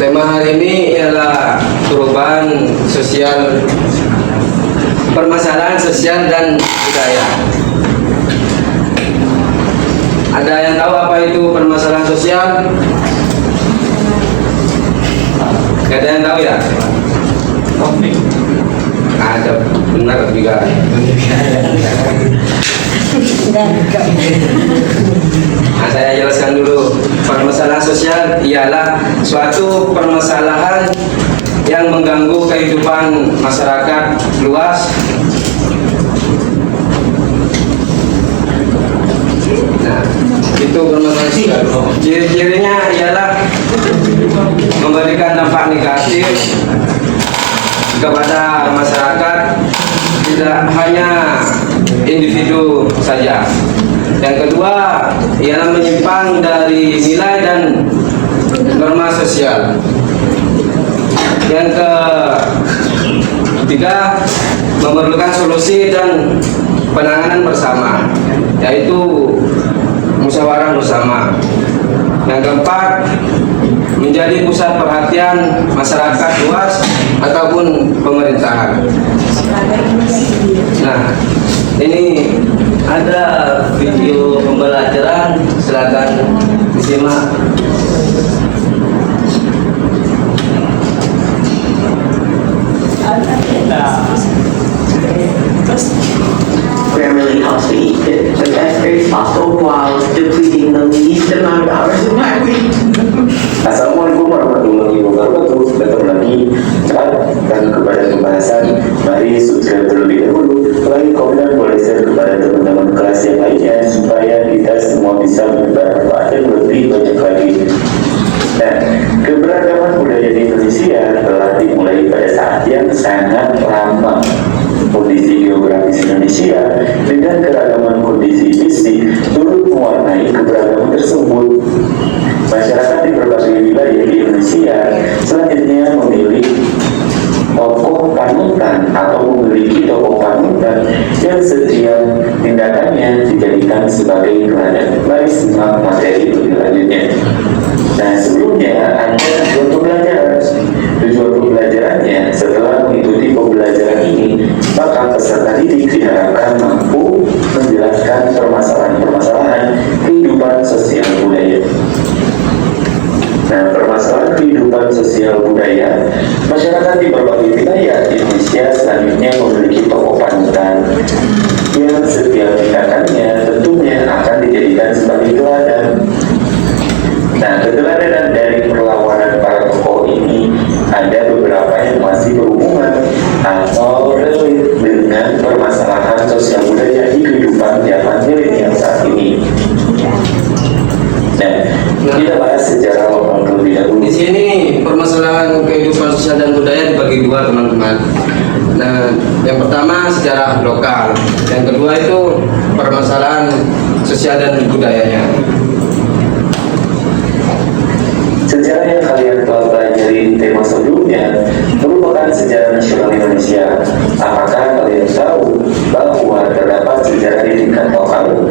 Tema hari ini ialah perubahan sosial, permasalahan sosial dan budaya. Ada yang tahu apa itu permasalahan sosial? Ada yang tahu ya? Konflik. Ada, benar juga. Nah, saya jelaskan dulu. Permasalahan sosial ialah suatu permasalahan yang mengganggu kehidupan masyarakat luas. Nah, itu permasalahan sosial. Ciri-cirinya ialah memberikan dampak negatif kepada masyarakat, tidak hanya individu saja. Yang kedua ialah menyimpang dari nilai dan norma sosial. Yang ketiga memerlukan solusi dan penanganan bersama, yaitu musyawarah bersama. Yang keempat menjadi pusat perhatian masyarakat luas ataupun pemerintahan. Nah, ini ada video pembelajaran, silakan disimak. Grammarly helps me eat the best grades possible while depleting the least amount of hours in my week. Assalamualaikum warahmatullahi wabarakatuh. Datang lagi dan kepada pembahasan. Mari subscribe terlebih dahulu, like, komen, boleh share kepada teman-teman kelas yang lainnya supaya kita semua bisa bermanfaat dan lebih banyak lagi. Nah, keberagaman budaya di Indonesia telah dimulai pada saat yang sangat lama. Kondisi geografis Indonesia dengan keragaman kondisi fisik turut mewarnai keberagaman tersebut. Masyarakat di berbagai wilayah di Indonesia selanjutnya memilih tokoh panutan atau memiliki tokoh panutan yang setiap tindakannya dijadikan sebagai teladan. Mari simak materi lebih lanjutnya. Nah, sebelumnya ada dua pembelajaran. Tujuan pembelajarannya setelah mengikuti pembelajaran ini, maka peserta didik diharapkan mampu menjelaskan permasalahan-permasalahan kehidupan sosial budaya. Nah, permasalahan kehidupan sosial budaya masyarakat di berbagai wilayah di Indonesia selanjutnya memiliki tokoh panutan yang setiap tindakannya tentunya akan dijadikan sebagai teladan. Nah, keteladanan dari perlawanan para tokoh ini ada beberapa yang masih berhubungan atau relate dengan permasalahan sosial budaya di kehidupan zaman milenial saat ini. Nah, kita bahas sejarah lokal terlebih dahulu. Di sini permasalahan kehidupan sosial dan budaya dibagi dua, teman-teman. Nah, yang pertama sejarah lokal, yang kedua itu permasalahan sosial dan budayanya. Sejarah yang kalian telah pelajari tema sebelumnya merupakan sejarah nasional Indonesia. Apakah kalian tahu bahwa terdapat sejarah di tingkat lokal?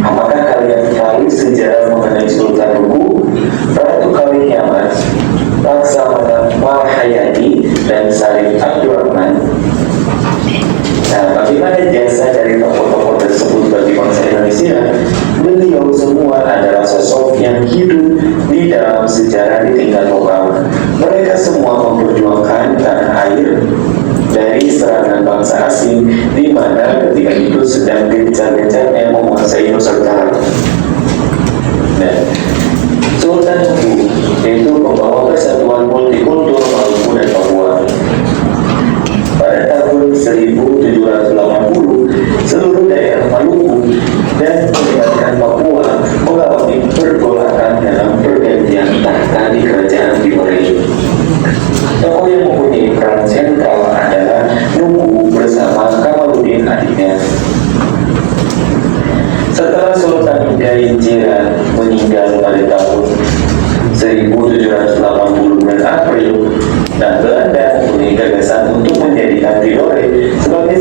Apakah kalian tahu sejarah mengenai Sultan Bugu, Ratu Kalinyamat, Laksamana Mahayadi, dan Salib Abdurrahman? Nah, bagaimana jasa dari tokoh-tokoh tersebut bagi bangsa Indonesia? Beliau semua adalah sosok yang hidup di dalam sejarah di tingkat lokal. Mereka semua memperjuangkan tanah air dari serangan bangsa asing, di mana ketika itu sedang gencar-gencarnya menguasai Nusantara. Nah, Sultan Bugu yaitu pembawa persatuan multikultur Maluku dan Papua. Pada tahun 1780, seluruh daerah Maluku dan melibatkan Papua mengalami pergolakan dalam pergantian tahta di kerajaan Timur. Tokoh yang mempunyai peran sentral adalah Bugu bersama Kamaludin adiknya. Setelah Sultan Hidayat meninggal pada tahun 1780 bulan April, dan Belanda mempunyai gagasan untuk menjadikan Tidore sebagai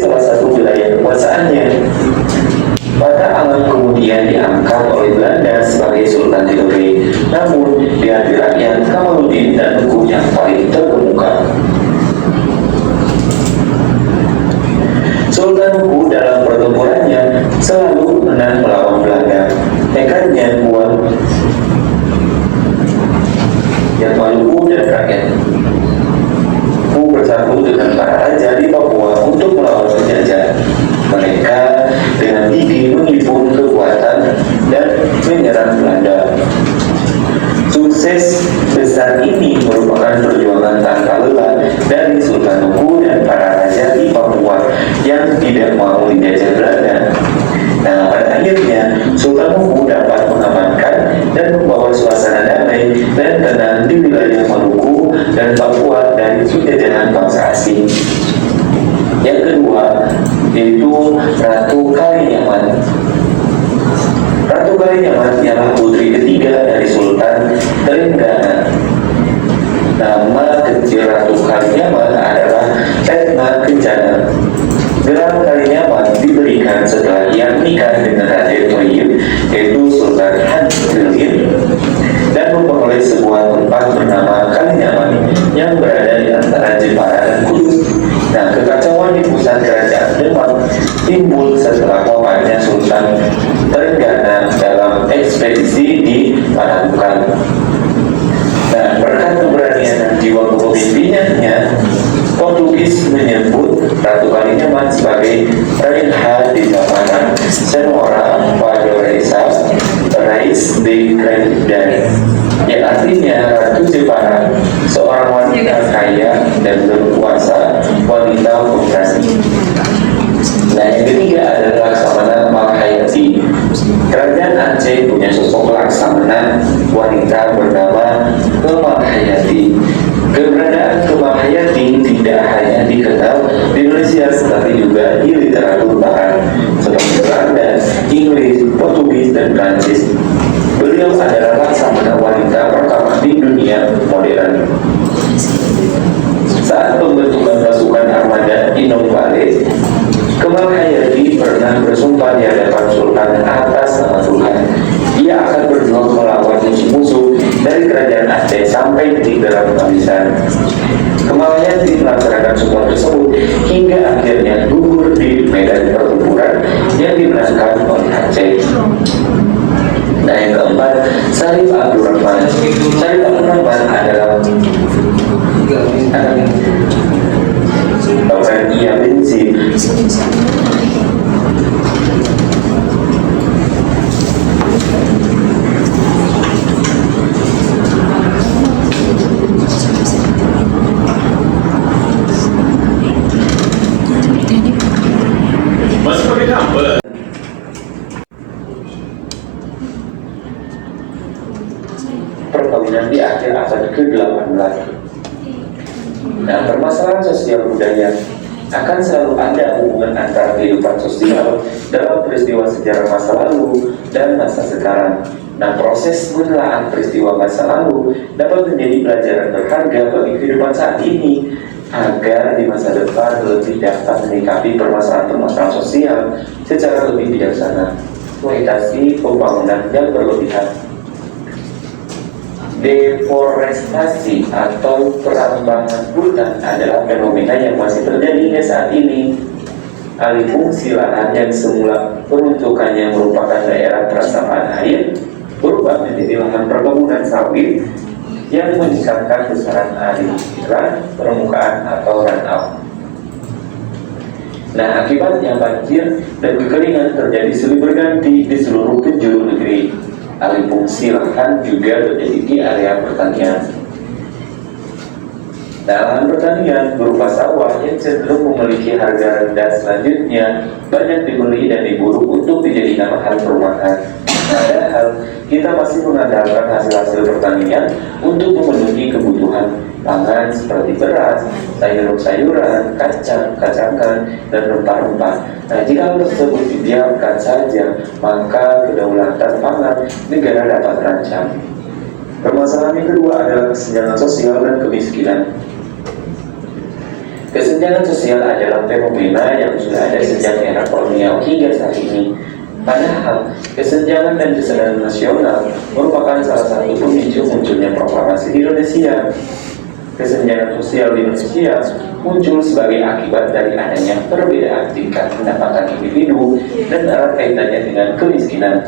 tidak mau dijajah Belanda. Nah, pada akhirnya Sultan Muhu dapat mengamankan dan membawa suasana damai dan tenang di wilayah Maluku dan Papua dari penjajahan bangsa asing. Yang kedua yaitu Ratu Kalinyamat. Ratu Kalinyamat ialah putri ketiga dari Sultan Trenggana. Nama kecil Ratu Kalinyamat adalah Etna Kencana. Gelar Kalinyamat diberikan setelah ia menikah dengan Raja Toyib, yaitu Sultan Hanilin, dan memperoleh sebuah tempat bernama Kalinyamat yang berada di antara Jepara dan Kudus. Nah, kekacauan di pusat kerajaan Demak timbul setelah wafatnya Sultan Trenggana dalam ekspedisi di Panamukan. Nah, berkat keberanian dan jiwa kepemimpinannya, Portugis menyebut Ratu Kalinyamat sebagai Rainha di Zamana Senora Padroesa Rais de Grandidani, yang artinya Ratu Jepara, seorang wanita kaya dan berkuasa, wanita pemberani. Nah, yang ketiga adalah Laksamana Mahayati. Kerajaan Aceh punya sosok Laksamana wanita bernama Mahayati. Keberadaan Mahayati tidak hanya dikenal di Indonesia, tetapi juga di literatur barat seperti Belanda, Inggris, Portugis, dan Prancis. Beliau adalah Laksamana wanita pertama di dunia modern. Saat pembentukan pasukan armada Indomaret, Mahayati pernah bersumpah di hadapan Sultan atas nama Tuhan. Ia akan berjuang melawan musuh-musuh dari kerajaan Aceh sampai titik darah penghabisan. Mahayati melaksanakan sumpah tersebut hingga akhirnya gugur di medan pertempuran yang dimenangkan oleh Aceh. Nah, yang keempat, Syarif Abdul Rahman. Syarif Abdul Rahman adalah orang ia benci. Perkawinan di akhir abad ke-18. Nah, permasalahan sosial budaya akan selalu ada hubungan antara kehidupan sosial dalam peristiwa sejarah masa lalu dan masa sekarang. Nah, proses menelaah peristiwa masa lalu dapat menjadi pelajaran berharga bagi kehidupan saat ini agar di masa depan lebih dapat menyikapi permasalahan-permasalahan sosial secara lebih bijaksana, mengatasi pembangunan yang berlebihan. Deforestasi atau perambahan hutan adalah fenomena yang masih terjadi hingga saat ini. Alih fungsi lahan yang semula peruntukannya merupakan daerah peresapan air berubah menjadi lahan perkebunan sawit yang meningkatkan besaran aliran permukaan atau runoff. Nah, akibatnya banjir dan kekeringan terjadi silih berganti di seluruh penjuru negeri. Alih fungsi lahan juga terjadi di area pertanian. Lahan pertanian berupa sawah yang cenderung memiliki harga rendah selanjutnya banyak dibeli dan diburu untuk dijadikan lahan perumahan. Padahal kita masih mengandalkan hasil-hasil pertanian untuk memenuhi kebutuhan pangan seperti beras, sayur-sayuran, kacang-kacangan, dan rempah-rempah. Nah, jika hal tersebut dibiarkan saja, maka kedaulatan pangan negara dapat terancam. Permasalahan yang kedua adalah kesenjangan sosial dan kemiskinan. Kesenjangan sosial adalah fenomena yang sudah ada sejak era kolonial hingga saat ini. Padahal, kesenjangan dan kesadaran nasional merupakan salah satu pemicu munculnya proklamasi di Indonesia. Kesenjangan sosial di Indonesia muncul sebagai akibat dari adanya perbedaan tingkat pendapatan individu dan erat kaitannya dengan kemiskinan.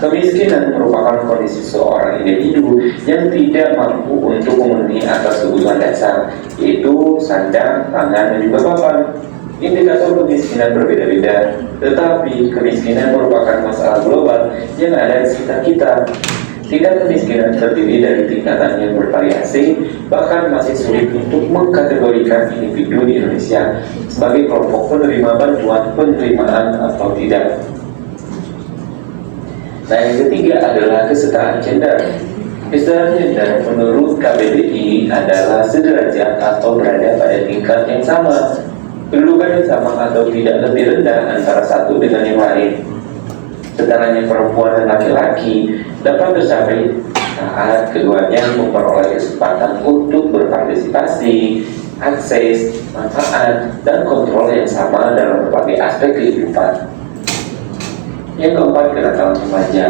Kemiskinan merupakan kondisi seorang individu yang tidak mampu untuk memenuhi atas kebutuhan dasar, yaitu sandang, pangan, dan juga papan. Indikator kemiskinan berbeda-beda, tetapi kemiskinan merupakan masalah global yang ada di sekitar kita. Tingkat kemiskinan terdiri dari tingkatan yang bervariasi, bahkan masih sulit untuk mengkategorikan individu di Indonesia sebagai kelompok penerima bantuan penerimaan atau tidak. Nah, yang ketiga adalah kesetaraan gender. Kesetaraan gender menurut KBBI adalah sederajat atau berada pada tingkat yang sama, kedudukan yang sama atau tidak lebih rendah antara satu dengan yang lain. Setaranya perempuan dan laki-laki dapat tercapai saat keduanya memperoleh kesempatan untuk berpartisipasi, akses, manfaat, dan kontrol yang sama dalam berbagai aspek kehidupan. Yang keempat, kenakalan remaja.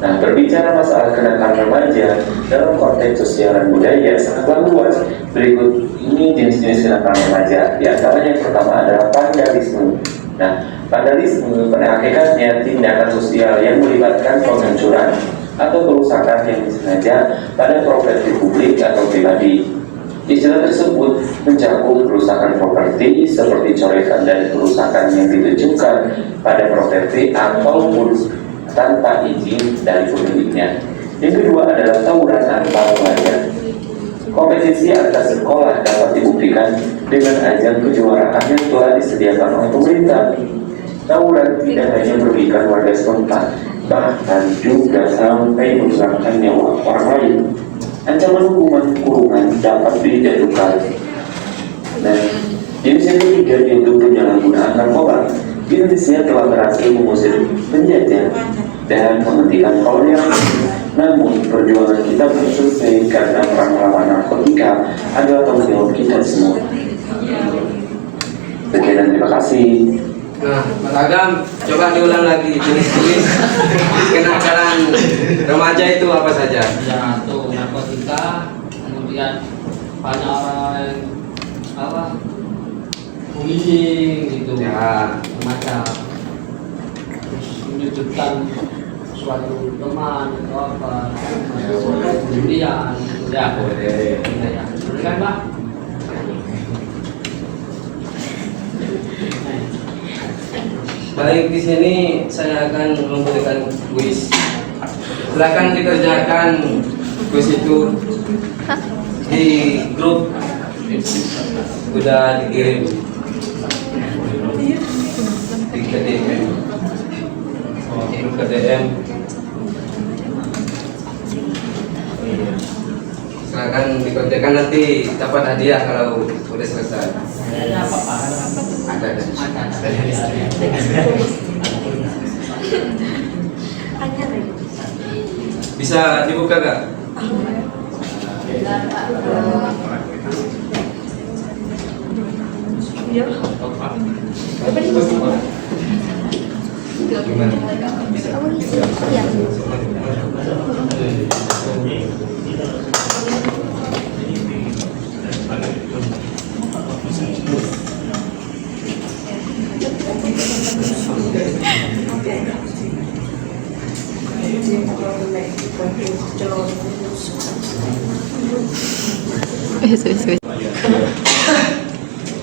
Nah, berbicara masalah kenakalan remaja dalam konteks sosial dan budaya sangatlah luas. Berikut ini jenis-jenis kenakalan remaja. Di antaranya yang pertama adalah vandalisme. Nah, vandalisme pada hakikatnya tindakan sosial yang melibatkan penghancuran atau kerusakan yang disengaja pada properti publik atau pribadi. Istilah tersebut mencakup kerusakan properti seperti coretan dan kerusakan yang ditujukan pada properti ataupun tanpa izin dari pemiliknya. Yang kedua adalah tawuran antar warga. Kompetisi antar sekolah dapat dibuktikan dengan ajang kejuaraan yang telah disediakan oleh pemerintah. Tawuran tidak hanya merugikan warga setempat, bahkan juga sampai menghilangkan nyawa orang lain. Ancaman hukuman kurungan dapat dijatuhkan. Nah, jenis yang ketiga yaitu penyalahgunaan narkoba. Indonesia telah berhasil mengusir penjajah dan menghentikan kolonialisme. Namun, perjuangan kita belum selesai karena perang melawan narkotika adalah tanggung jawab kita semua. Sekian dan terima kasih. Nah, Mas Agam, coba diulang lagi jenis-jenis kenakalan remaja itu apa saja? Ya, tuh narkotika, kemudian banyak orang apa bullying gitu, Ya. macam terus menyudutkan suatu teman atau apa, kemudian ya boleh ya, boleh kan Pak? Baik, di sini saya akan memberikan kuis. Silakan dikerjakan kuis itu di grup, sudah dikirim di KDM. Grup KDM. Silakan dikerjakan, nanti dapat hadiah kalau sudah selesai. Ada apa Pak? Ada. Bisa dibuka gak?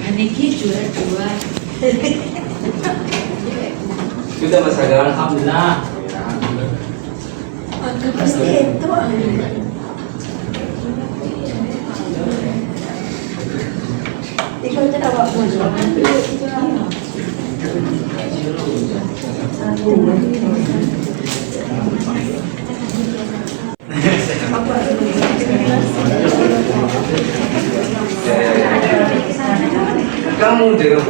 Aniki juara 2. Sudah Mas Agam. Alhamdulillah. Pasti itu. Ikaw awak mo. Kamu deh.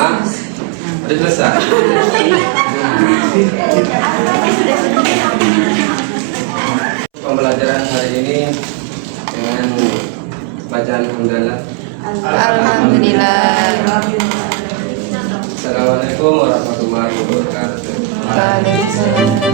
Ah, udah selesai. Pembelajaran hari ini dengan bacaan hamdalah. Alhamdulillah. Assalamualaikum warahmatullahi wabarakatuh. Waalaikumsalam.